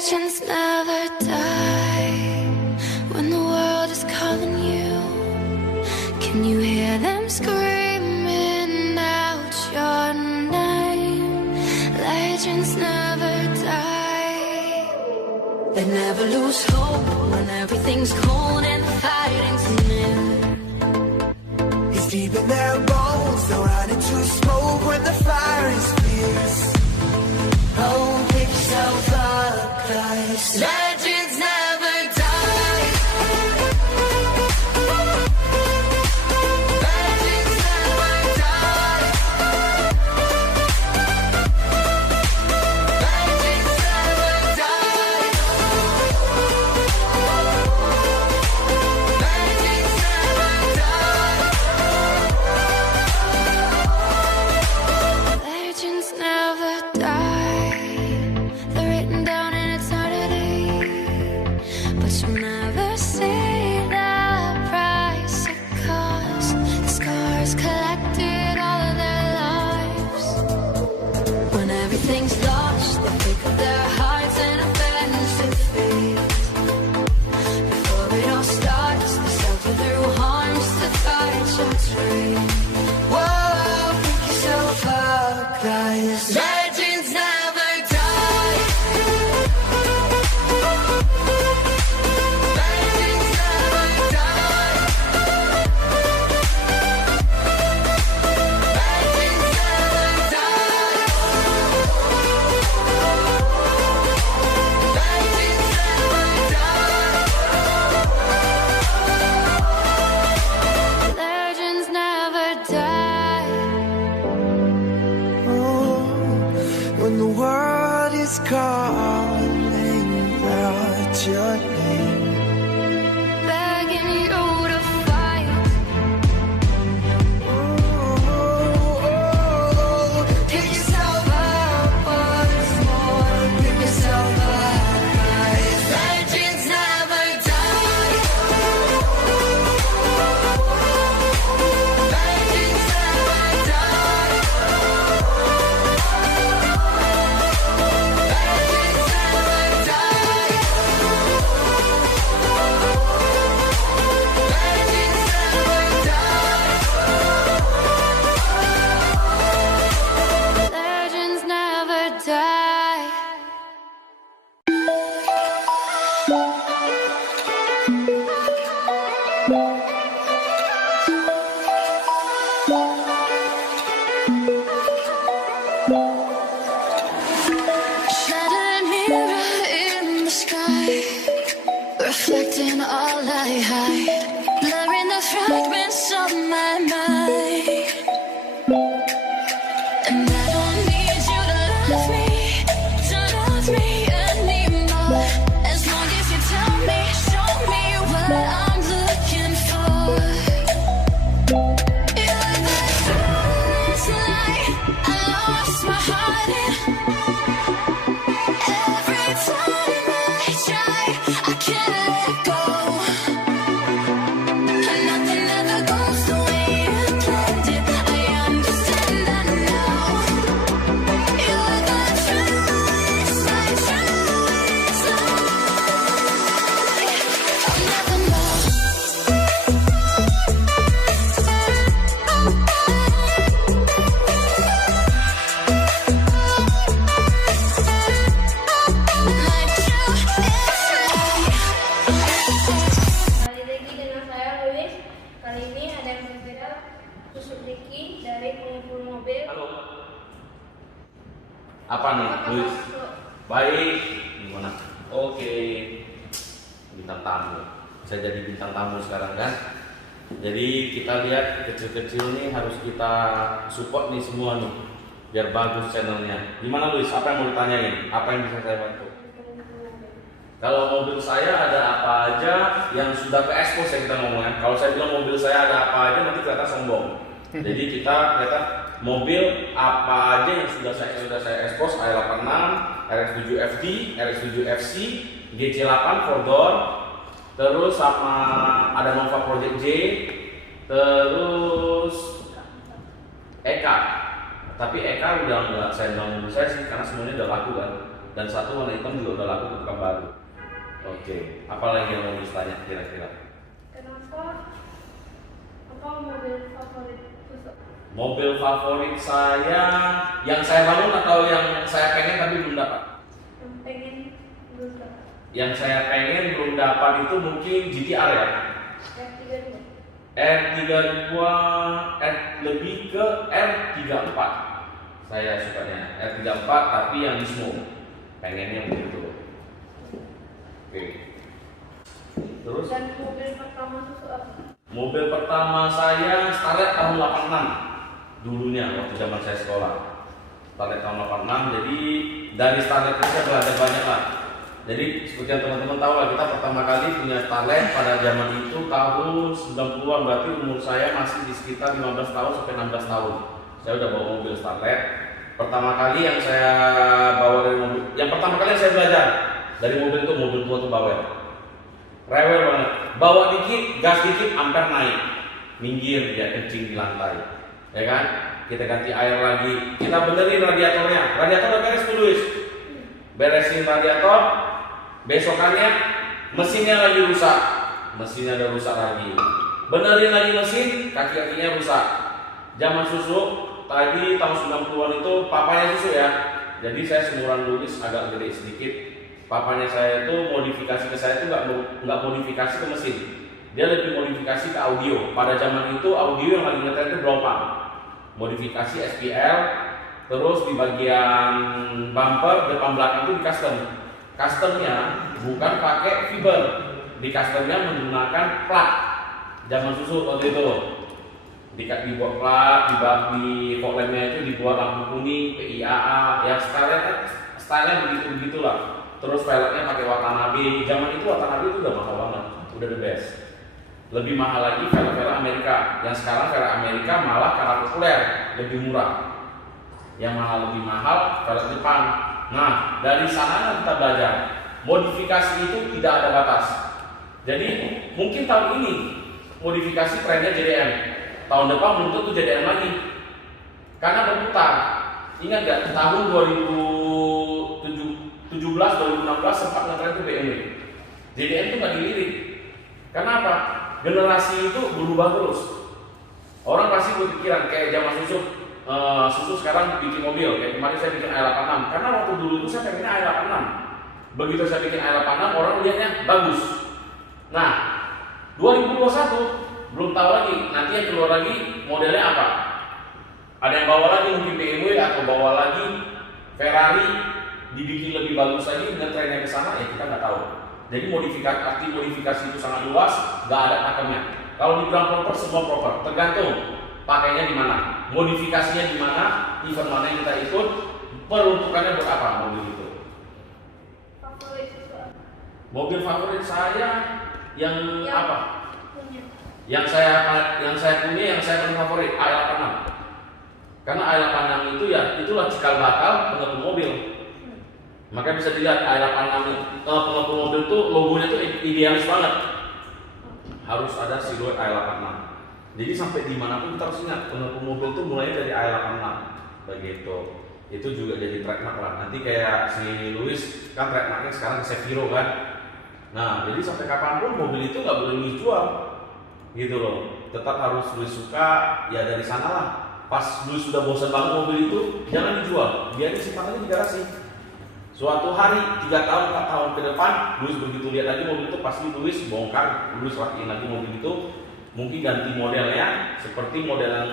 Legends never die when the world is calling you. Can you hear them screaming out your name? Legends never die. They never lose hope when everything's cold and the fighting's near. It's deep in their bones, they'll run into smoke when the fire is fierce. Oh, pick yourself up, 'cause legends never die. Legends never die. Legends never die. Legends never die. Legends never die. They're written down in eternity, but you'll never see the price it cost. The scars collected all of their lives. When everything's lost, they pick up their hearts and avenge defeat. Before it all starts, they suffer through harms to fight your dream. Whoa, pick yourself up, 'cause legends never die. Legends never die. Legends never die. Legends never die. Legends never die. When the world is calling out your name, Begging you to fight. pick yourself up once more. Pick yourself up, 'cause legends never die. Legends never die. Legends never die. Legends never die. Legends never die. Shattered mirror in the sky, reflecting all I hide, blurring the fragments of my mind. And I don't need you to love me anymore. As long as you tell me, show me what I'm looking for. You're the first light I lost my heart in. Every time I try, I can't let go. And nothing ever goes the way you planned it. I understand, I know. You're the truest, my truest lie. I'll never know. My truest lie. Kembali lagi dengan saya Luis. Kali ini ada yang berbeda. Yusuf Riki dari Pengepul Mobil. Halo. Apa nih, Apa Luis? kabar? Baik. Gimana? Oke. Bintang tamu. Saya jadi bintang tamu sekarang kan. Jadi kita lihat kecil-kecil nih harus kita support nih semua nih biar bagus channelnya. Gimana Luis? Apa yang mau ditanyain? Apa yang bisa saya bantu? Kalau mobil saya ada apa aja yang sudah ke expose ya kita ngomongnya. Kalau saya bilang mobil saya ada apa aja nanti kelihatan sombong. Jadi kita kelihatan mobil apa aja yang sudah saya expose, i86, RX7FD, RX7FC, GC8 4 door, terus sama ada Nova Project J, terus Eka. Tapi Eka udah nggak saya bilang mobil saya sih karena semuanya udah laku kan. Dan satu warna hitam juga udah laku ketika baru. Oke, apa lagi yang mau ditanya kira-kira? Kenapa? Apa mobil favorit Susuk? Mobil favorit saya yang saya bangun atau yang saya pengen tapi belum dapat? Yang pengen belum dapat. Yang saya pengen belum dapat itu mungkin GTR ya. R32. R32 lebih ke R34. Saya sukanya R34 tapi yang Nismo. Pengennya begitu. Oke. Terus Dan mobil pertama Susuk apa? mobil pertama saya Starlet tahun 86 dulunya waktu zaman saya sekolah. Starlet tahun 86, jadi dari Starlet itu saya belajar banyak lah. Jadi seperti yang teman-teman tahu lah, kita pertama kali punya Starlet pada zaman itu tahun 90-an, berarti umur saya masih di sekitar 15 tahun sampai 16 tahun. Saya udah bawa mobil Starlet. Pertama kali yang saya bawa dari mobil, yang pertama kali yang saya belajar dari mobil itu mobil tua tuh bawel. Rewel banget. Bawa dikit, gas dikit, ampere naik. Minggir dia kencing di lantai. Ya kan? Kita ganti air lagi. Kita benerin radiatornya. Radiator udah beres tuh, Luis. Beresin radiator. Besokannya mesinnya lagi rusak. Mesinnya udah rusak lagi. Benerin lagi mesin, kaki-kakinya rusak. Zaman Susuk tadi tahun 90-an itu papanya Susuk ya. Jadi saya seumuran Luis, agak gede sedikit. Papanya saya itu modifikasi ke saya itu nggak modifikasi ke mesin, dia lebih modifikasi ke audio. Pada zaman itu audio yang lagi ngetren itu Brompan, modifikasi SPL, terus di bagian bumper depan belakang itu di custom. Customnya bukan pakai fiber, di customnya menggunakan plat. Zaman Susuk waktu itu dibuat plat, di fog lampnya itu dibuat lampu kuning, PIAA, ya stylenya begitulah. Terus velgnya pakai Watanabe. Zaman itu Watanabe itu udah mahal banget, udah the best. Lebih mahal lagi velg Amerika. Yang sekarang velg Amerika malah karena populer, lebih murah. Yang mahal lebih mahal velg Jepang. Nah, dari sana kita belajar. Modifikasi itu tidak ada batas. Jadi mungkin tahun ini modifikasi trennya JDM. Tahun depan belum tentu JDM lagi. Karena berputar. Ingat gak tahun 2016 sempat ngetren ke BMW. JDM itu nggak dilirik. Kenapa? Generasi itu berubah terus. Orang pasti berpikiran kayak zaman Susuk. Susuk sekarang bikin mobil. Kayak kemarin saya bikin i86. Karena waktu dulu itu saya pengennya i86. Begitu saya bikin i86, orang lihatnya bagus. Nah, 2021 belum tahu lagi. Nanti yang keluar lagi modelnya apa? Ada yang bawa lagi mungkin BMW atau bawa lagi Ferrari, dibikin lebih bagus lagi dengan trennya ke sana, ya kita nggak tahu. Jadi modifikasi itu sangat luas, nggak ada pakemnya. Kalau dibilang proper, semua proper, tergantung pakainya di mana, modifikasinya di mana, event mana yang kita ikut, peruntukannya buat apa mobil itu. Favorit Susuk? Mobil favorit saya yang apa? Punya. Yang saya punya, yang saya paling favorit i86. Karena i86 itu ya itulah cikal bakal pengepul mobil. Maka bisa dilihat i86 pengepul mobil itu logonya tuh idealis banget. Harus ada siluet i86. Jadi sampai dimanapun kita harus ingat pengepul mobil itu mulai dari i86. Begitu. Itu juga jadi trademark lah. Nanti kayak si Luis kan trademarknya sekarang Seviro kan. Nah, jadi sampai kapanpun mobil itu nggak boleh Luis jual, gitu loh. Tetap harus Luis suka, ya dari sana lah. Pas Luis sudah bosan banget mobil itu, jangan dijual, biar disimpan aja di garasi. Suatu hari, 3 tahun, 4 tahun ke depan, Luis begitu lihat lagi mobil itu, pasti Luis bongkar, Luis rapiin lagi mobil itu, mungkin ganti modelnya, seperti model yang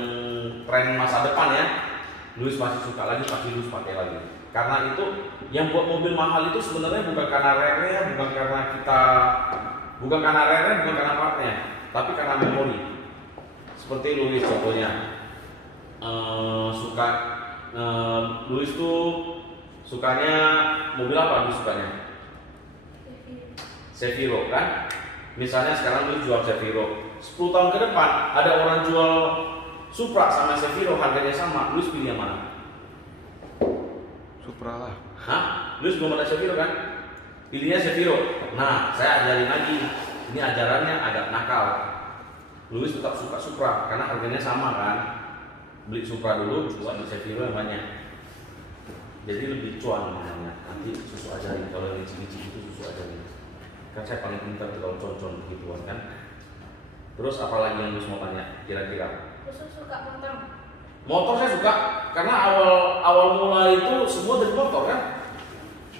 tren masa depan ya. Luis masih suka lagi, pasti Luis pakai lagi. Karena itu, yang buat mobil mahal itu sebenarnya bukan karena rare-nya, bukan karena partnya, tapi karena memori. Seperti Luis contohnya. Luis tuh sukanya mobil apa? Luis sukanya Seviro kan? Misalnya sekarang Luis jual Seviro, 10 tahun ke depan ada orang jual Supra sama Seviro harganya sama, Luis pilih yang mana? Supra lah. Hah? Luis belum ada Seviro kan? Pilihnya Seviro. Nah, saya ajarin lagi. Ini ajarannya agak nakal. Luis tetap suka Supra karena harganya sama kan. Beli Supra dulu, buat Seviro yang banyak. jadi lebih cuan namanya. Nanti susu ajarin, kalau licin-licin itu susu ajarin. Kan saya paling pintar tuh kalau concon begituan kan. Terus apa lagi yang Luis mau tanya kira-kira? Khusus suka motor. Motor saya suka karena awal mula itu semua dari motor kan.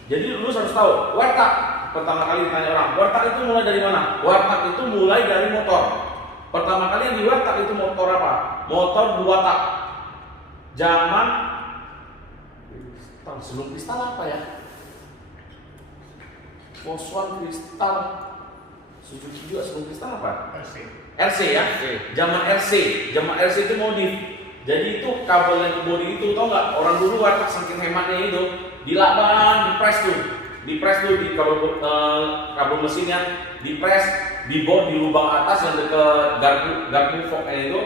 Jadi Luis harus tahu, warteg pertama kali ditanya orang, warteg itu mulai dari mana? Warteg itu mulai dari motor. Pertama kali yang di warteg itu motor apa? Motor 2 tak. Zaman sebelum kristal apa ya? Volkswagen kristal, Suzuki juga sebelum kristal apa? RC ya? Zaman RC itu modif. Jadi itu kabel yang ke bodi itu, tau nggak? Orang dulu warteg saking hematnya itu, dilakban, dipres tuh di kabel mesinnya, dipres, dibawa di lubang atas yang dekat garpu foknya itu,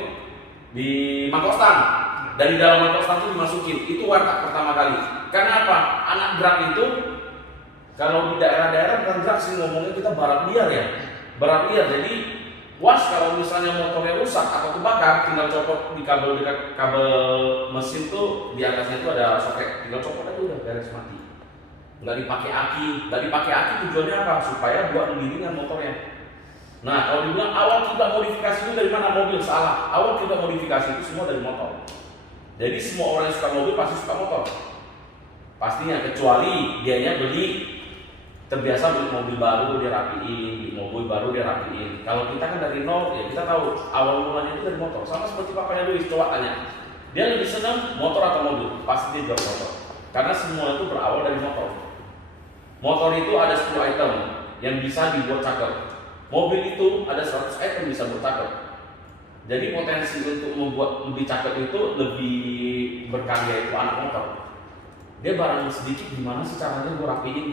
di mangkok stang. Dari dalam mangkok stang itu dimasukin. Itu warteg pertama kali. Karena apa? Anak gerak itu, kalau di daerah-daerah bukan gerak sih ngomongnya, kita barat liar ya. Barat liar, jadi kalau misalnya motornya rusak atau kebakar, tinggal copot di kabel dekat kabel mesin tuh, di atasnya itu ada soket, tinggal copot aja udah beres mati. Nggak dipakai aki tujuannya apa? Supaya buat menggiringan motornya. Nah, kalau dibilang awal kita modifikasi itu dari mana? Mobil, salah. Awal kita modifikasi itu semua dari motor. Jadi semua orang yang suka mobil pasti suka motor. Pastinya, kecuali dianya terbiasa beli mobil baru dia rapiin, mobil baru dia rapiin. Kalau kita kan dari nol, ya kita tahu awal mulanya itu dari motor. Sama seperti papanya Luis, coba tanya. Dia lebih senang motor atau mobil? Pasti dia jual motor. Karena semua itu berawal dari motor. Motor itu ada 10 item yang bisa dibuat cakep. Mobil itu ada 100 item bisa buat cakep. Jadi potensi untuk membuat lebih cakep itu lebih berkarya itu anak motor. Dia barang sedikit gimana sih caranya gue rapiin.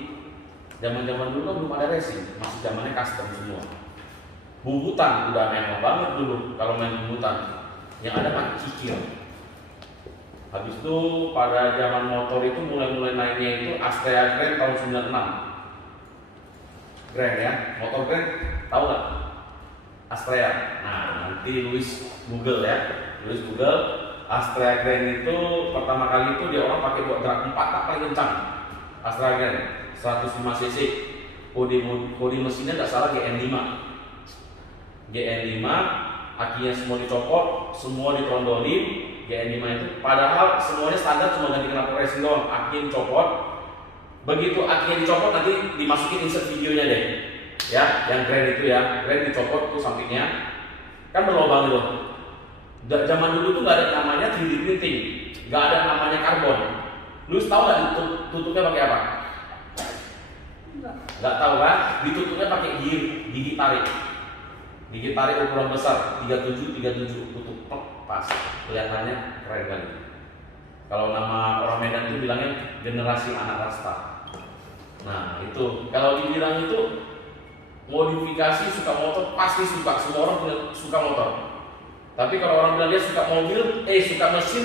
Zaman-zaman dulu kan belum ada racing, masih zamannya custom semua. Bumbutan udah mewah banget dulu kalau main bumbutan. Yang ada pakai kikir. Habis itu pada zaman motor itu mulai naiknya itu Astrea Grand tahun 96. Grand ya, motor Grand tahu nggak? Astrea. Nah nanti Luis Google ya, Luis Google Astrea Grand itu pertama kali itu dia orang pakai buat gerak 4 tak paling kencang. Astrea Grand 105 cc, kode mesinnya nggak salah GN5. GN5, akinya semua dicopot, semua ditrondolin. GN5 itu, padahal semuanya standar cuma ganti knalpot racing doang. Aki dicopot, begitu akinya dicopot nanti dimasukin insert videonya deh. Ya, yang Grand itu ya, Grand dicopot tuh sampingnya, kan berlubang itu. Zaman dulu tuh nggak ada namanya 3D printing, nggak ada namanya karbon. Lu tahu nggak tutupnya pakai apa? Nggak tahu kan? Ditutupnya pakai gigi tarik. Gigi tarik ukuran besar 37 tutup pas. Kelihatannya keren kan? Kalau nama orang Medan itu bilangnya generasi anak rasta. Nah itu kalau dibilang itu modifikasi suka motor pasti suka. Semua orang suka motor. Tapi kalau orang bilang dia suka mobil, suka mesin,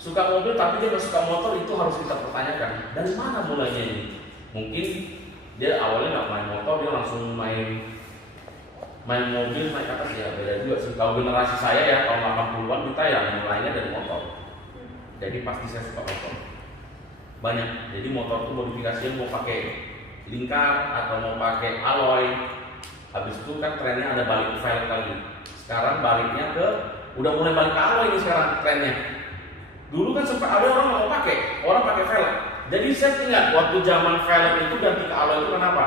suka mobil tapi dia nggak suka motor, itu harus kita pertanyakan. Dari mana mulainya ini? Mungkin dia awalnya nggak main motor, dia langsung main mobil, naik atas ya beda juga sih. Kalau generasi saya ya tahun 80-an kita ya mulainya dari motor. Jadi pasti saya suka motor. Banyak. Jadi motor itu modifikasinya mau pakai lingkar atau mau pakai alloy. Habis itu kan trennya ada balik velg lagi. Sekarang baliknya udah mulai balik ke alloy ini sekarang trennya. Dulu kan sempat ada orang nggak mau pakai, orang pakai velg. Jadi saya ingat waktu zaman velg itu ganti ke alloy itu kenapa?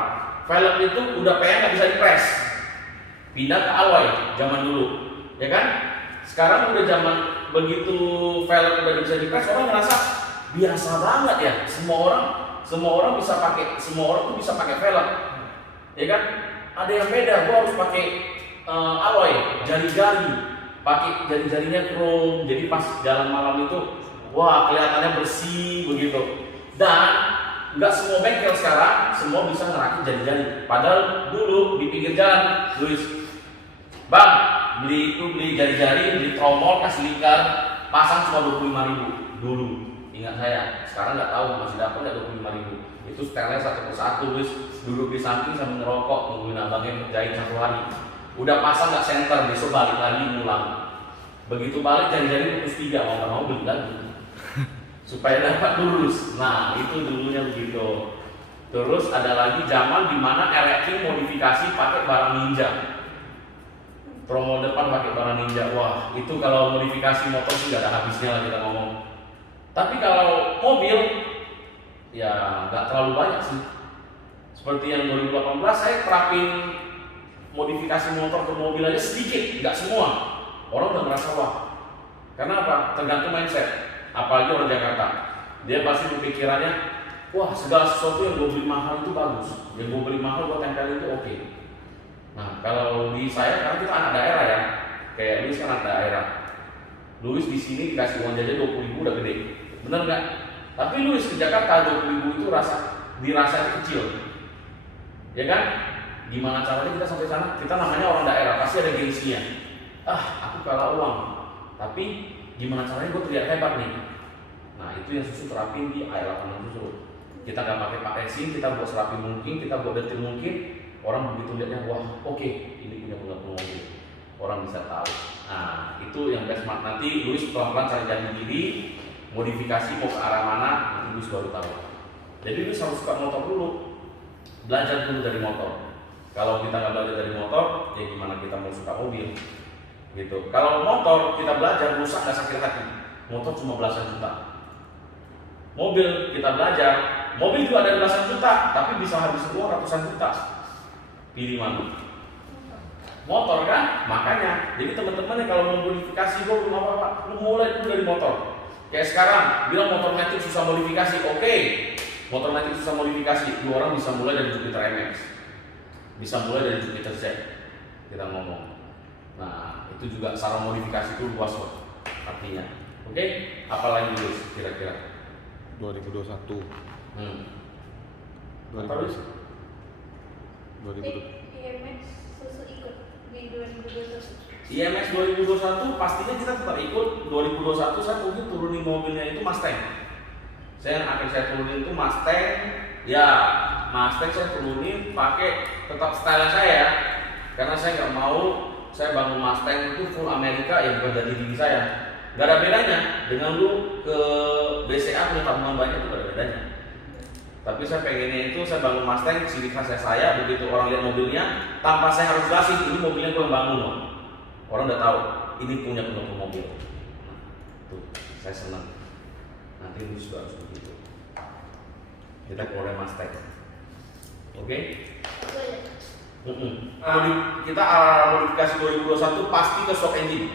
Velg itu udah pengen nggak bisa dipres, pindah ke alloy zaman dulu, ya kan? Sekarang udah zaman begitu velg udah bisa dipres, orang ngerasa biasa banget ya. Semua orang bisa pakai, semua orang tuh bisa pakai velg, ya kan? Ada yang beda, gua harus pakai alloy, jari-jari, pakai jari-jarinya chrome, jadi pas jalan malam itu, wah kelihatannya bersih begitu. Dan nggak semua bengkel sekarang semua bisa ngerakit jari-jari. Padahal dulu di pinggir jalan, Luis, bang beli jari-jari, beli tromol, kasih lingkar, pasang cuma 25.000 dulu. Ingat saya, sekarang nggak tahu masih dapat nggak 25.000. Itu setelnya satu persatu, Luis duduk di samping sambil ngerokok, nungguin abangnya jahit 1 hari. Udah pasang nggak center, besok balik lagi ngulang. Begitu balik jari-jari putus 3, mau nggak mau beli lagi. supaya dapat lurus. Nah, itu dulunya begitu. Terus ada lagi zaman dimana RX modifikasi pakai barang ninja. Promo depan pakai barang ninja. Wah, itu kalau modifikasi motor sih gak ada habisnya lah kita ngomong. Tapi kalau mobil, ya nggak terlalu banyak sih. Seperti yang 2018 saya terapin modifikasi motor ke mobil aja sedikit, nggak semua. Orang udah merasa wah. Karena apa? Tergantung mindset. Apalagi orang Jakarta, dia pasti berpikirannya, wah segala sesuatu yang gue beli mahal itu bagus, yang gue beli mahal gue tempel itu oke. Nah kalau di saya, karena kita anak daerah ya, kayak Luis kan anak daerah. Luis di sini dikasih uang jajan 20.000 udah gede, bener nggak? Tapi Luis ke Jakarta 20.000 itu dirasa itu kecil, ya kan? Gimana caranya kita sampai sana? Kita namanya orang daerah, pasti ada gengsinya. Aku kalah uang, tapi gimana caranya gue terlihat hebat nih? Nah itu yang susu terapin di AL86 susu. Kita nggak pakai pak racing, kita buat serapi mungkin, kita buat detail mungkin. Orang begitu lihatnya, wah oke, ini punya mobil. Orang bisa tahu. Nah itu yang best mark. Nanti Luis pelan-pelan cari jati diri, modifikasi mau ke arah mana, nanti Luis baru tahu. Jadi Luis harus suka motor dulu, belajar dulu dari motor. Kalau kita nggak belajar dari motor, ya gimana kita mau suka mobil? Gitu. Kalau motor kita belajar rusak nggak sakit hati, motor cuma belasan juta. Mobil kita belajar, mobil juga ada belasan juta, tapi bisa habis uang ratusan juta. Pilih mana? Motor kan? Makanya, jadi teman-teman kalau mau modifikasi gue belum apa-apa, lu mulai dulu dari motor. Kayak sekarang, bilang motor metik susah modifikasi, oke. Motor metik susah modifikasi, dua orang bisa mulai dari Jupiter MX, bisa mulai dari Jupiter Z. Kita ngomong. Nah, itu juga saran modifikasi itu luas loh artinya. Oke, apalagi dulu kira-kira 2021. 2021. IMX susu ikut di 2021. IMX 2021 pastinya kita tetap ikut. 2021 saya mungkin turunin mobilnya itu Mustang. Saya akan saya turunin itu Mustang. Ya, Mustang saya turunin pakai tetap style saya. Karena saya nggak mau saya bangun Mustang itu full Amerika yang bukan dari diri saya. Gak ada bedanya dengan lu ke BCA punya tabungan banyak, itu gak ada bedanya. Tapi saya pengennya itu saya bangun Mustang, ciri khasnya saya, begitu orang lihat mobilnya tanpa saya harus jelasin ini mobilnya gue yang bangun loh. Orang udah tahu ini punya penumpang mobil. Tuh, saya senang. Nanti lu juga harus begitu. Kita keluar Mustang. Oke? Kita modifikasi 2021 pasti ke shock engine.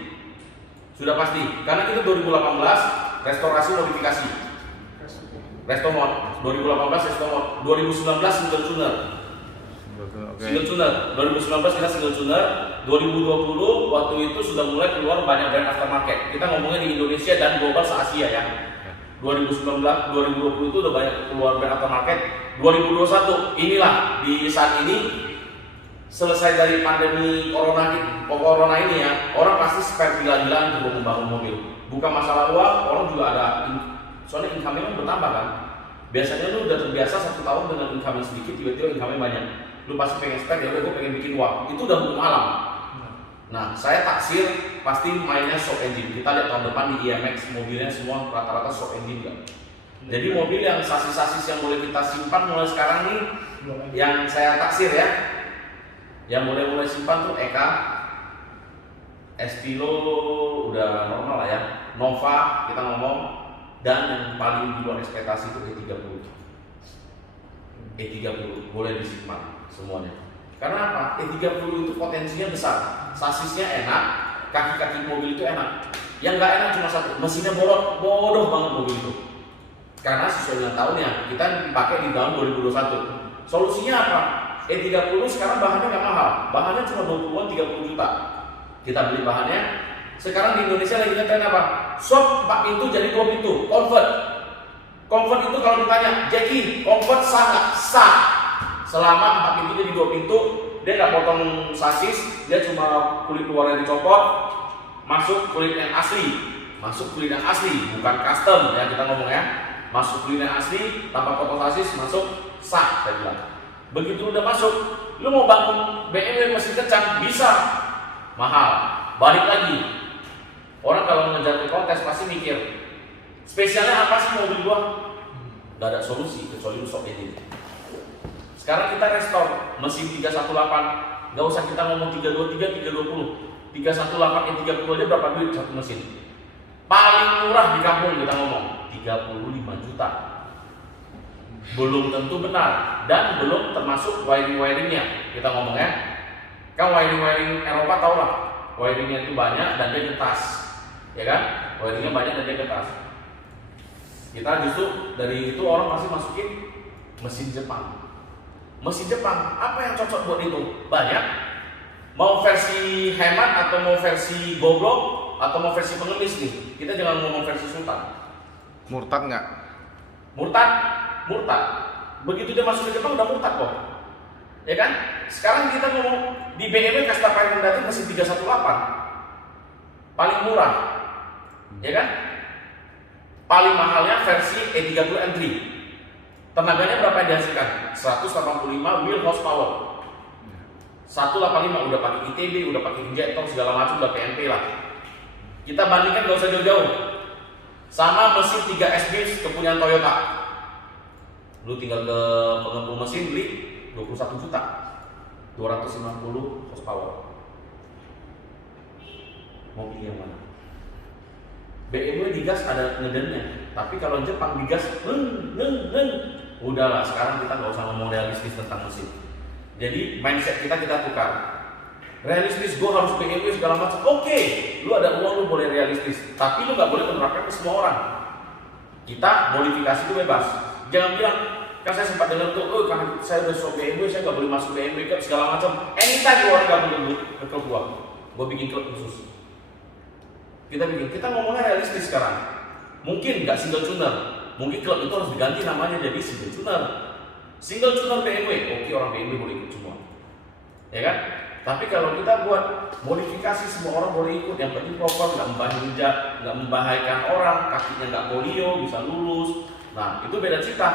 Sudah pasti, karena kita 2018 restorasi modifikasi. Restomod 2018 Restomod, 2019 single tuner. Single tuner, 2019 kita single tuner, 2020 waktu itu sudah mulai keluar banyak brand aftermarket. Kita ngomongnya di Indonesia dan global se-Asia ya. 2019, 2020 itu udah banyak keluar brand aftermarket. 2021 inilah di saat ini selesai dari pandemi corona ini ya, orang pasti spare gila-gilaan untuk membangun mobil. Bukan masalah uang, orang juga ada, soalnya income-nya bertambah kan. Biasanya lu udah terbiasa 1 tahun dengan income sedikit, tiba-tiba income banyak. Lu pasti pengen spare, ya udah gue pengen bikin uang. Itu udah hukum alam. Nah, saya taksir pasti mainnya shock engine. Kita lihat tahun depan di IMX mobilnya semua rata-rata shock engine kan. Jadi mobil yang sasis-sasis yang boleh kita simpan mulai sekarang nih, yang saya taksir ya. Yang mulai simpan tuh Eka, Estilo udah normal lah ya, Nova kita ngomong, dan yang paling di luar ekspektasi itu E30. E30 boleh disimpan semuanya. Karena apa? E30 itu potensinya besar, sasisnya enak, kaki-kaki mobil itu enak. Yang nggak enak cuma satu, mesinnya bodoh banget mobil itu. Karena sesuai dengan tahunnya, kita pakai di tahun 2021. Solusinya apa? E30 sekarang bahannya nggak mahal, bahannya cuma 20-an 30 juta. Kita beli bahannya. Sekarang di Indonesia lagi ngetren apa? Swap 4 pintu jadi 2 pintu, convert. Convert itu kalau ditanya, Jackie, convert sah nggak? Sah. Selama 4 pintu jadi 2 pintu, dia nggak potong sasis, dia cuma kulit luarnya dicopot, masuk kulit yang asli, bukan custom ya kita ngomong ya. Masuk kulit yang asli, tanpa potong sasis, masuk sah saya bilang. Begitu udah masuk, lu mau bangun BMW mesin kencang bisa, mahal. Balik lagi, orang kalau ngejar di kontes pasti mikir, Spesialnya apa sih mobil gua? Gak ada solusi kecuali lu sok edit. Sekarang kita restore mesin 318, gak usah kita ngomong 323, 320, 318, 30 aja berapa duit satu mesin? Paling murah di kampung kita ngomong 35 juta. Belum tentu benar dan belum termasuk wiring-wiringnya kita ngomong ya. Kan wiring-wiring Eropa tau lah, wiringnya itu banyak dan dia ngetas, ya kan? Wiringnya banyak dan dia ngetas. Kita justru dari itu orang masih masukin mesin Jepang. Mesin Jepang, apa yang cocok buat itu? Banyak. Mau versi hemat atau mau versi goblok atau mau versi pengemis nih? Kita jangan ngomong versi sultan. Murtad nggak? Murtad. Begitu dia masuk ke Jepang udah murtad kok. Ya kan? Sekarang kita ngomong di BMW kasta paling rendah itu mesin 318. Paling murah. Ya kan? Paling mahalnya versi E30 M3. Tenaganya berapa yang dihasilkan? 185 wheel horsepower. 185 udah pakai ITB, udah pakai injektor segala macam, udah PMP lah. Kita bandingkan gak usah jauh-jauh. Sama mesin 3SB kepunyaan Toyota. Lu tinggal ke pengepul mesin beli 21 juta. 250 horsepower. Mau pilih yang mana? BMW digas ada ngedennya, tapi kalau Jepang digas udahlah, sekarang kita nggak usah ngomong realistis tentang mesin. Jadi mindset kita tukar. Realistis, gue harus BMW segala macam. Oke, lu ada uang lu boleh realistis, tapi lu nggak boleh menerapkan ke semua orang. Kita modifikasi itu bebas. Jangan bilang, kan saya sempat dengar tuh, karena saya udah shop BMW, saya nggak boleh masuk BMW ke segala macam. Anytime orang nggak boleh ke klub gue bikin klub khusus. Kita ngomongnya realistis sekarang. Mungkin nggak single tuner, mungkin klub itu harus diganti namanya jadi single tuner. Single tuner BMW, oke, orang BMW boleh ikut semua, ya kan? Tapi kalau kita buat modifikasi semua orang boleh ikut, yang penting proper, nggak membahayakan orang, kakinya nggak polio, bisa lurus. Nah itu beda cerita.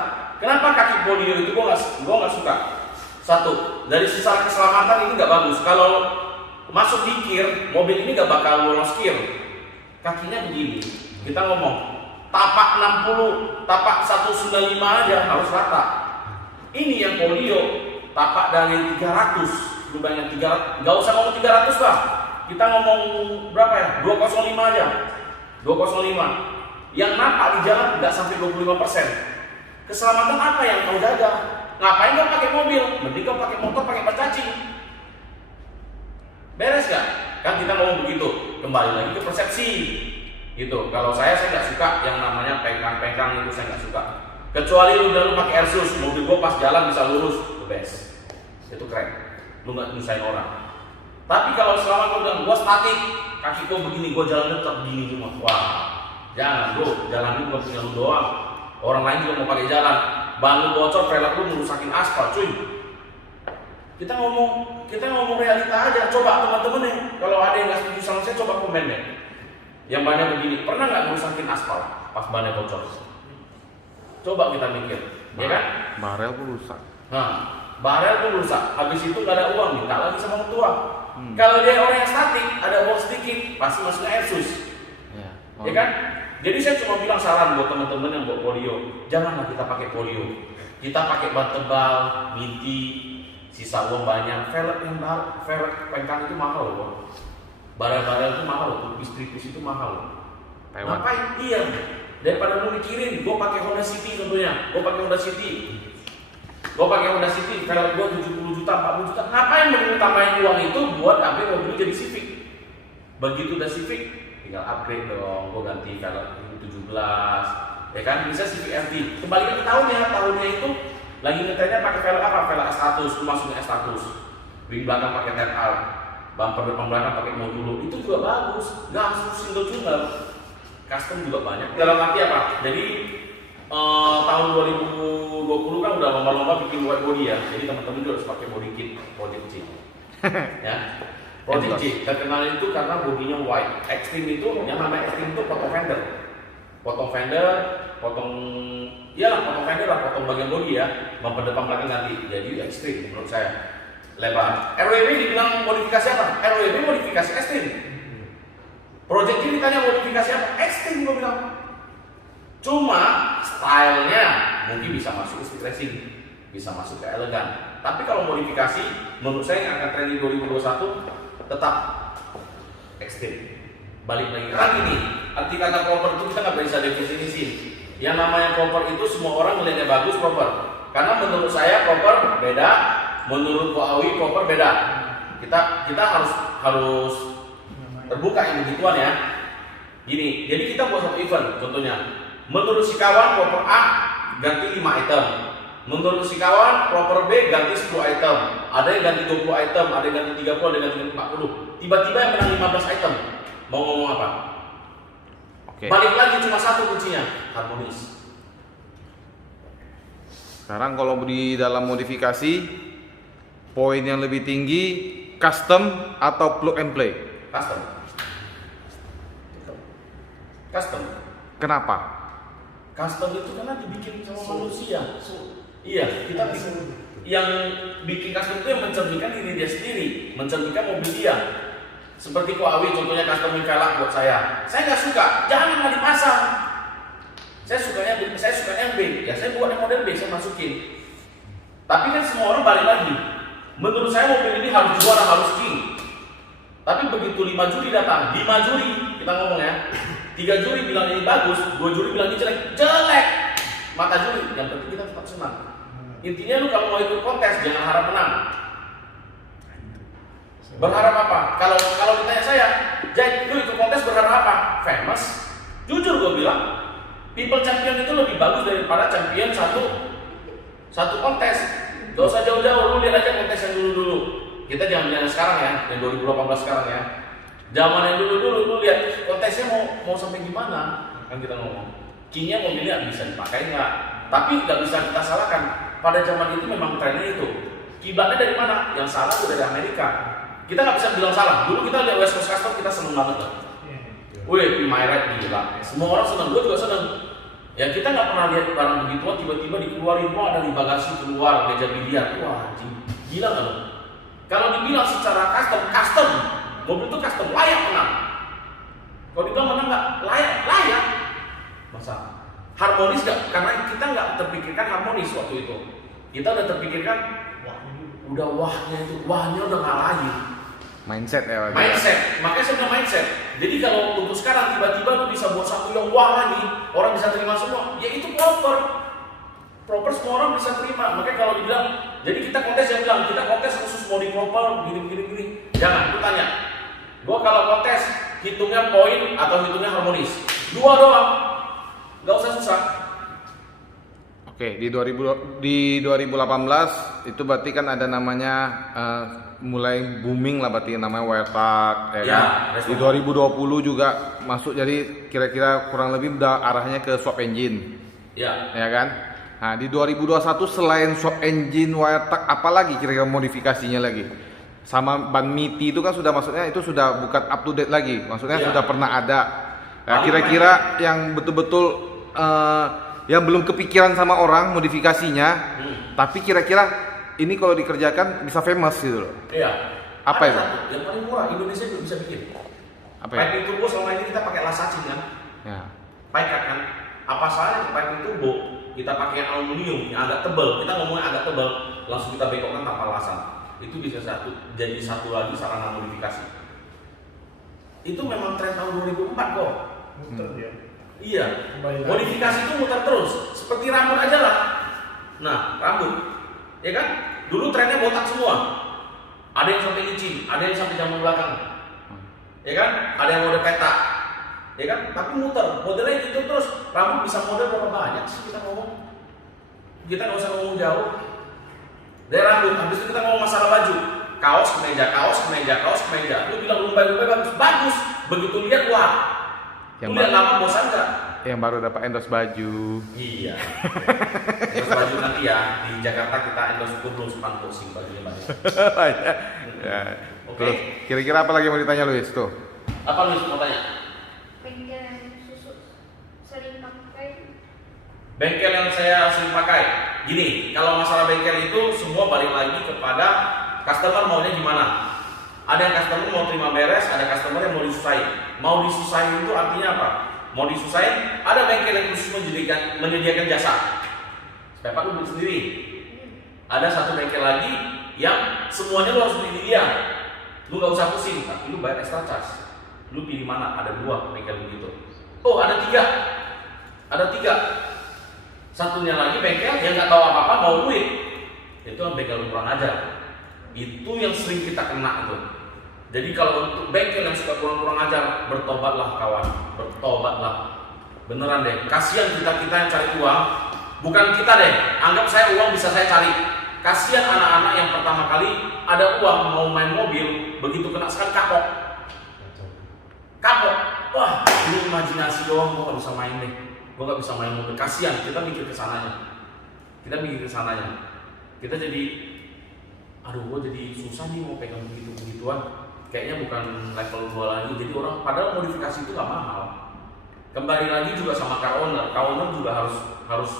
Kenapa kaki polio itu gua nggak suka? Satu, dari sisi keselamatan ini nggak bagus. Kalau masuk di kir, mobil ini nggak bakal lolos kir. Kakinya begini, kita ngomong tapak 60, tapak 195 aja harus rata. Ini yang polio, tapak dari 300, lu banyak 300, nggak usah ngomong 300 lah. Kita ngomong berapa ya? 205 aja, 205. Yang nampak di jalan nggak sampai 25%. Keselamatan apa yang kau jaga? Ngapain kau pakai mobil? Mending kau pakai motor, pakai bercacing. Beres gak? Kan kita ngomong begitu, kembali lagi ke persepsi gitu. Kalau saya nggak suka yang namanya pengkang-pengkang itu, saya nggak suka. Kecuali lu pakai Airsus, mobil gua pas jalan bisa lurus, the best. Itu keren, lu nggak nyusahin orang. Tapi kalau selama gua statik, kaki gua begini, gua jalan tetap begini cuma, wah, jangan bro, jalan ini bukan punya lu doang. Orang lain juga mau pakai jalan, ban lu bocor, velg lu merusakin aspal, cuy. Kita ngomong realita aja. Coba teman-teman nih, kalau ada yang nggak setuju sama saya, coba komen deh. Yang bannya begini, pernah nggak ngerusakin aspal pas bannya bocor? Coba kita mikir, ya kan? Barel pun rusak. Nah, barel pun rusak. Habis itu nggak ada uang, minta lagi sama orang tua. Kalau dia orang yang statik, ada uang sedikit, pasti masuknya Airsus. Ya kan? Jadi saya cuma bilang saran buat teman-teman yang buat polio, janganlah kita pakai polio. Kita pakai ban tebal, minti, sisa uang banyak. Velg pengkang itu mahal loh. Barel-barel itu mahal loh, tripis itu mahal loh. Ngapain? Iya. Daripada lu mikirin, gue pakai Honda City contohnya, gue pakai Honda City, velg gue 70 juta, 40 juta. Ngapain mending tambahin uang itu buat upgrade mobil jadi Civic? Begitu udah Civic, tinggal upgrade dong, gue ganti velg 17, ya kan? Bisa Civic RT. Kembali ke tahunnya itu lagi ngetrennya pakai velg apa? Velg S100, itu masuknya S100. Wing belakang pakai tab R, bumper depan belakang pakai modulo, itu juga bagus. Nggak harus single tuner, custom juga banyak. Dalam arti apa? Jadi tahun 2020 kan udah lomba-lomba bikin white body ya. Jadi teman-teman juga harus pakai body kit Project J. Ya. Project J terkenal itu karena bodinya white. Extreme itu, yang namanya extreme itu potong fender, potong bagian body ya, bumper depan belakang ganti. Jadi ekstrim menurut saya. Lebar. RWB dibilang modifikasi apa? RWB modifikasi ekstrim. Project ini ditanya modifikasi apa? Ekstrim gue bilang. Cuma stylenya mungkin bisa masuk street racing, bisa masuk ke elegan. Tapi kalau modifikasi, menurut saya yang akan tren di 2021 tetap ekstrim. Balik lagi kan ini, arti kata proper itu kita nggak bisa definisi. Yang namanya proper itu semua orang melihatnya bagus proper. Karena menurut saya proper beda, menurut Ko Awi proper beda. Kita harus terbuka yang begituan ya. Gini, jadi kita buat satu event, contohnya. Menurut si kawan proper A ganti 5 item. Menurut si kawan proper B ganti 10 item. Ada yang ganti 20 item, ada yang ganti 30, ada yang ganti 40. Tiba-tiba yang menang 15 item. Mau ngomong apa? Oke. Balik lagi cuma satu kuncinya, harmonis. Sekarang kalau di dalam modifikasi, poin yang lebih tinggi custom atau plug and play? Custom. Kenapa? Custom itu karena dibikin sama manusia. Iya, kita yang bikin custom itu yang mencerminkan diri dia sendiri, mencerminkan mobil dia. Seperti Ko Awi contohnya custom velg buat saya nggak suka, jangan nggak dipasang. Saya sukanya yang B, ya saya buat yang model B, saya masukin. Tapi kan semua orang balik lagi. Menurut saya mobil ini harus juara, harus king. Tapi begitu 5 juri datang, 5 juri kita ngomong ya, 3 juri bilang ini bagus, 2 juri bilang ini jelek. Mata juri, yang penting kita tetap senang. Intinya lu kalau mau ikut kontes jangan harap menang. Berharap apa? Kalau ditanya saya, Jack, lu ikut kontes berharap apa? Famous. Jujur gue bilang, people champion itu lebih bagus daripada champion satu kontes. Gak usah jauh-jauh, lu lihat aja kontes yang dulu-dulu. Kita jangan sekarang ya, yang 2018 sekarang ya. Zaman yang dulu-dulu, lu lihat kontesnya mau sampai gimana? Kan kita ngomong, kingnya mobilnya bisa dipakai nggak? Tapi nggak bisa kita salahkan. Pada zaman itu memang trennya itu. Kiblatnya dari mana? Yang salah itu dari Amerika. Kita nggak bisa bilang salah. Dulu kita lihat West Coast Custom kita seneng banget lah. Wih, P-Myright gila. Semua orang seneng, gue juga seneng. Ya kita nggak pernah lihat barang begituan tiba-tiba dikeluarin, wah dari bagasi keluar meja biliar. Wah, gila nggak lo? Kalau dibilang secara custom, mobil itu custom layak menang. Kalau dibilang menang nggak layak. Masa harmonis nggak? Karena kita nggak terpikirkan harmonis waktu itu. Kita udah terpikirkan wahnya udah ngalahin. Mindset ya. Mindset, makanya saya bilang mindset. Jadi kalau untuk sekarang tiba-tiba lu bisa buat satu yang wah lagi, orang bisa terima semua, ya itu proper semua orang bisa terima. Makanya kalau dibilang, jadi kita kontes yang bilang kita kontes khusus modi proper, gini. Jangan, lu tanya. Gua kalau kontes hitungnya poin atau hitungnya harmonis, 2 doang, nggak usah susah. Oke, di 2018 itu berarti kan ada namanya mulai booming lah berarti namanya WearTag ya kan. Di 2020 juga masuk, jadi kira-kira kurang lebih udah arahnya ke swap engine. Ya kan? Nah, di 2021 selain swap engine WearTag apalagi kira-kira modifikasinya lagi? Sama ban MITI itu kan sudah, maksudnya itu sudah bukan up to date lagi. Maksudnya sudah pernah ada. Nah, kira-kira yang betul-betul yang belum kepikiran sama orang modifikasinya, tapi kira-kira ini kalau dikerjakan bisa famous gitu loh. Iya. Apa itu? Yang paling murah Indonesia juga bisa bikin. Apa ya? Piping turbo selama ini kita pakai lasacin kan? Ya. Pipe kan? Apa salahnya ke piping turbo kita pakai aluminium yang agak tebal? Kita ngomongnya agak tebal, langsung kita bekokkan tanpa lasan. Itu bisa jadi satu lagi sarana modifikasi. Itu memang tren tahun 2004 kok. Muter dia. Iya. Modifikasi itu muter terus. Seperti rambut aja lah. Nah, rambut. Ya kan? Dulu trennya botak semua. Ada yang sampai licin, ada yang sampai jambul belakang. Ya kan? Ada yang mode peta. Ya kan? Tapi muter. Modelnya gitu terus. Rambut bisa model berapa banyak sih kita ngomong? Kita nggak usah ngomong jauh. Dari rambut, habis itu kita ngomong masalah baju. Kaos, kemeja. Lu bilang lumbai bagus. Begitu lihat, wah. Lu lihat lama bosan nggak? Yang baru dapat endorse baju. Iya. Endorse baju nanti ya di Jakarta kita endorse kurus pantosin bajunya banyak. Banyak. Ya. Oke. Terus kira-kira apa lagi mau ditanya Luis tuh? Apa Luis mau tanya? Bengkel yang susu sering pakai. Bengkel yang saya sering pakai. Gini, kalau masalah bengkel itu semua balik lagi kepada customer maunya gimana. Ada yang customer mau terima beres, ada customer yang mau disusahin. Mau disusahin itu artinya apa? mau disusahin, ada bengkel yang khusus menyediakan jasa spare part lu beli sendiri. Ada satu bengkel lagi yang semuanya lu harus beli di dia, lu gak usah pusing, tapi lu bayar extra charge. Lu pilih mana? Ada 2 bengkel begitu. Oh, ada 3. Satunya lagi bengkel yang nggak tahu apa-apa mau duit. Itu bengkel kurang ajar. Itu yang sering kita kena itu. Jadi kalau untuk bengkel yang suka kurang ajar, bertobatlah kawan, bertobatlah. Beneran deh. Kasihan kita yang cari uang. Bukan kita deh. Anggap saya uang bisa saya cari. Kasihan anak-anak yang pertama kali ada uang mau main mobil, begitu kena sekali kapok. Wah, ini imajinasi doang, gua gak bisa main deh. Gua gak bisa main mobil. Kasihan, kita mikir ke sananya. Kita jadi, aduh, gua jadi susah nih mau pegang begituan. Kayaknya bukan level 2 lagi. Jadi orang, padahal modifikasi itu gak mahal. Kembali lagi juga sama car owner juga harus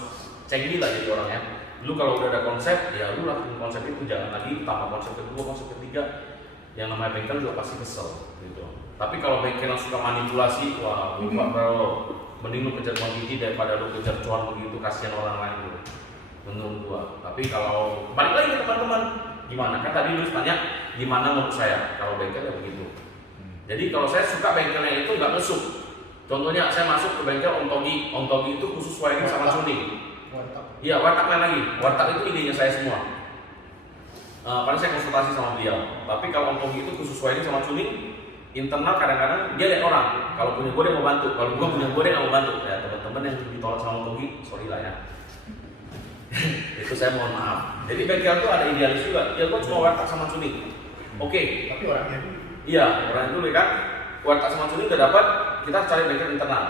cengli lah jadi orang ya. Lu kalau udah ada konsep, ya lu lakuin konsep itu, jangan lagi tambah konsep kedua, konsep ketiga. Yang namanya bengkel juga pasti kesel gitu. Tapi kalau bengkel yang suka manipulasi, wah, bro, mending lu kejar quantity daripada lu kejar cuan begitu, kasihan orang lain gitu. Menurut gua. Tapi kalau balik lagi ke teman-teman, gimana? Kan tadi lu tanya gimana menurut saya kalau bengkel ya begitu. Jadi kalau saya suka bengkelnya itu nggak mesuk. Contohnya saya masuk ke bengkel Om Togi itu khusus wiring sama tuning. Iya, warteg lain lagi. Warteg itu idenya saya semua. Paling saya konsultasi sama beliau. Tapi kalau Om Togi itu khusus wiring sama tuning, internal kadang-kadang dia lihat orang. Kalau punya gue dia mau bantu. Kalau gue punya gue dia nggak mau bantu. Ya teman-teman yang ditolak sama Om Togi, sorry lah ya. Itu saya mohon maaf. Jadi bengkel itu ada idealis juga. Ya gue cuma warteg sama tuning. Oke. Tapi orangnya dulu. Iya, orangnya dulu kan. Warteg sama tuning udah dapat, kita cari bengkel internal.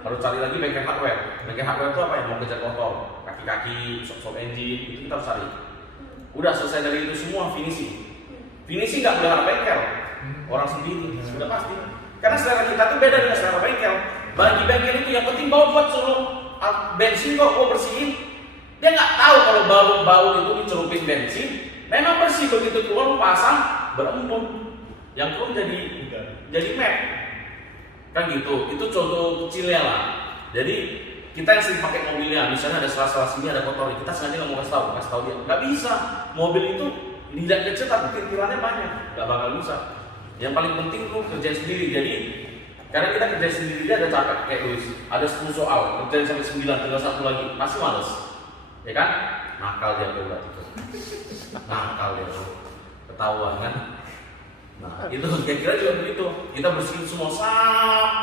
Harus cari lagi bengkel hardware. Bengkel hardware itu apa ya? Mau kejar kotor, kaki-kaki, shock engine, itu kita harus cari. Udah selesai dari itu semua, finishing nggak boleh ada bengkel, orang sendiri, sudah pasti. Karena selera kita tuh beda dengan selera bengkel. Bagi bengkel itu yang penting bawa buat suruh bensin kok, gua bersihin. Dia nggak tahu kalau bau itu dicelupin bensin, memang bersih, begitu keluar pasang berembun, yang keluar jadi map. Kan gitu, itu contoh kecilnya lah. Jadi kita yang sering pakai mobilnya, misalnya ada sela-sela sini ada kotor, kita sengaja nggak mau kasih tahu dia, nggak bisa. Mobil itu tidak kecil tapi tintilannya banyak, nggak bakal bisa. Yang paling penting lu kerjain sendiri. Jadi karena kita kerjain sendiri dia ada capek kayak Luis, ada 10 soal, kerjain sampai 9, tinggal 1 lagi, pasti males, ya kan? Nakal dia berat itu, nakal dia tuh, ketahuan kan? Nah, itu kira-kira juga begitu. Kita bersihin semua,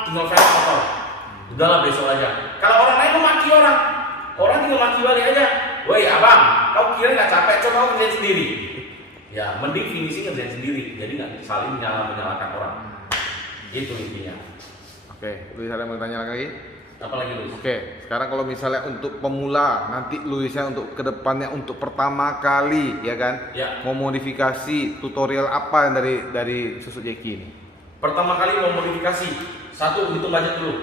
tinggal file kotor. Udahlah besok aja. Kalau orang lain mau maki orang tinggal maki balik aja. Woi abang, kau kira nggak capek? Coba kau kerjain sendiri. Ya, mending finishing kerjain sendiri. Jadi nggak saling menyalahkan orang. Itu intinya. Oke, Luis ada yang mau tanya lagi? Apa lagi Luis? Oke, sekarang kalau misalnya untuk pemula, nanti Luisnya untuk kedepannya untuk pertama kali, ya kan? Ya. Mau modifikasi tutorial apa yang dari Suzuki Jeki ini? Pertama kali mau modifikasi, satu hitung budget dulu.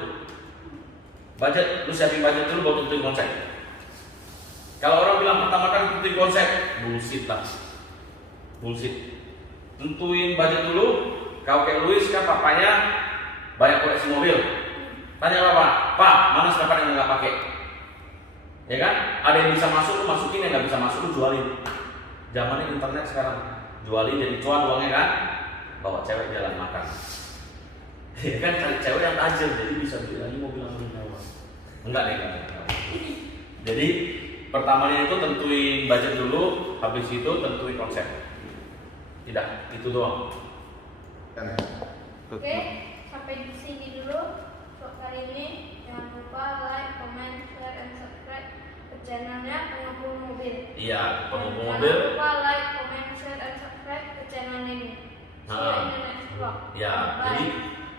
Budget, lu siapin budget dulu baru tentuin konsep. Kalau orang bilang pertama kali tentuin konsep, bullshit lah. Bullshit. Tentuin budget dulu. Kau kayak Luis kan papanya banyak koleksi mobil. Tanya Pak, mana spare yang nggak pakai? Ya kan? Ada yang bisa masuk, lu masukin, yang nggak bisa masuk, lu jualin. Zamannya internet sekarang, jualin jadi cuan uangnya kan? Bawa cewek jalan makan. Ya kan, cari cewek yang tajir, jadi bisa beli lagi mobil yang lebih mewah. Enggak deh, enggak. Jadi pertamanya itu tentuin budget dulu, habis itu tentuin konsep. Tidak, itu doang. Oke, sampai di sini dulu untuk kali ini. Jangan lupa like, comment, share, and subscribe ke channelnya Pengumpul Mobil. Iya, pengumpul Jangan mobil. lupa like, comment, share, and subscribe ke channel ini. See you in the next vlog. Ya, Bye. jadi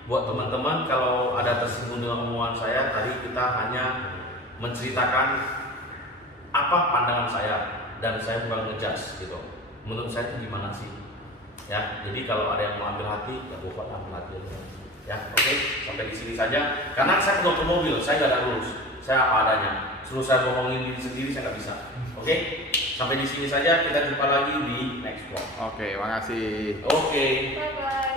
buat teman-teman kalau ada tersinggung dengan omongan saya tadi, kita hanya menceritakan apa pandangan saya dan saya bukan ngejudge gitu. Menurut saya itu gimana sih? Ya, jadi kalau ada yang mau ambil hati, ya buat ambil hati aja. Ya, oke, sampai di sini saja. Karena saya pengotor mobil, saya nggak ada rules, saya apa adanya. Suruh saya bohongin diri sendiri saya nggak bisa. Oke, sampai di sini saja. Kita jumpa lagi di next vlog. Oke, makasih. Oke. Bye bye.